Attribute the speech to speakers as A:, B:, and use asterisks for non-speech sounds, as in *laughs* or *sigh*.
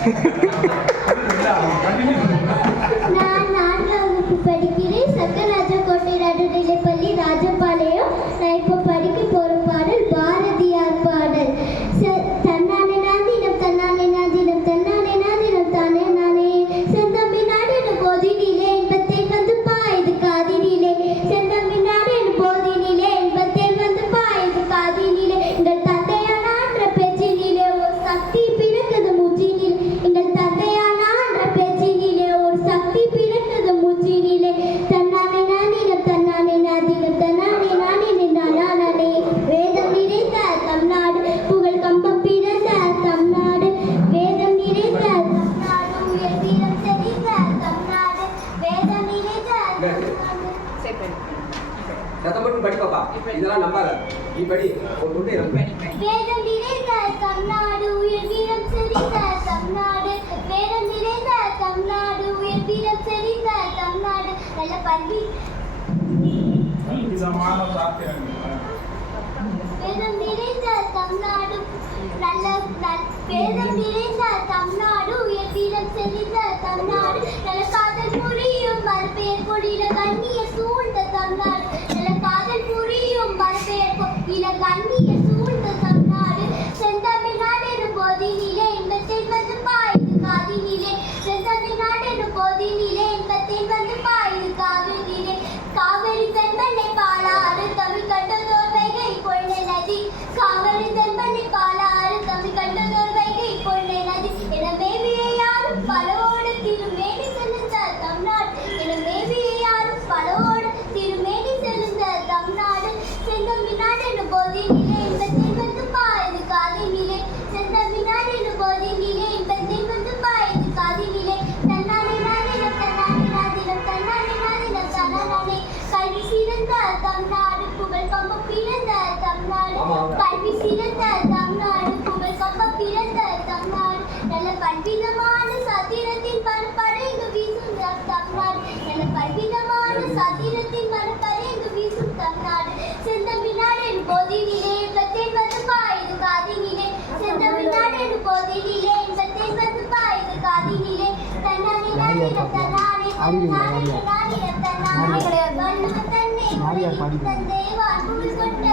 A: *laughs* Thank you. படிக்க
B: சத்தம் போட்டு படி பாப்பா. இதெல்லாம் நம்பாத. நீ படி. ஒரு முட்டை ரொம்ப
A: வேதம் நிறைந்த தமிழ்நாடு உயர் வீரம் செறிந்த தமிழ்நாடு. வேதம் நிறைந்த தமிழ்நாடு உயர் வீரம் செறிந்த தமிழ்நாடு. நல்ல பள்ளி. வேதம் நிறைந்த தமிழ்நாடு. நல்ல வேதம் நிறைந்த தமிழ்நாடு. London. பல்விதமான சத்திரத்தின் பரப்பரை இங்கு வீசும் தமிழ்நாடு என பல்விதமான சத்திரத்தின் பரப்பரை இங்கு வீசும் தமிழ்நாடு செந்தமிழ்நாடு பொதினிலே இன்பத்தை பதுப்பா இது காதினிலே. செந்தமிழ்நாடு பொதினிலே இன்பத்தை பதுப்பா இது காதினிலே. தன்னாடி நாடி ரத்தனாடி தமிழ்நாடு நாடி ரத்தனாடி வள்ளுவ தன்னை தந்தை வாழ்வு கொண்ட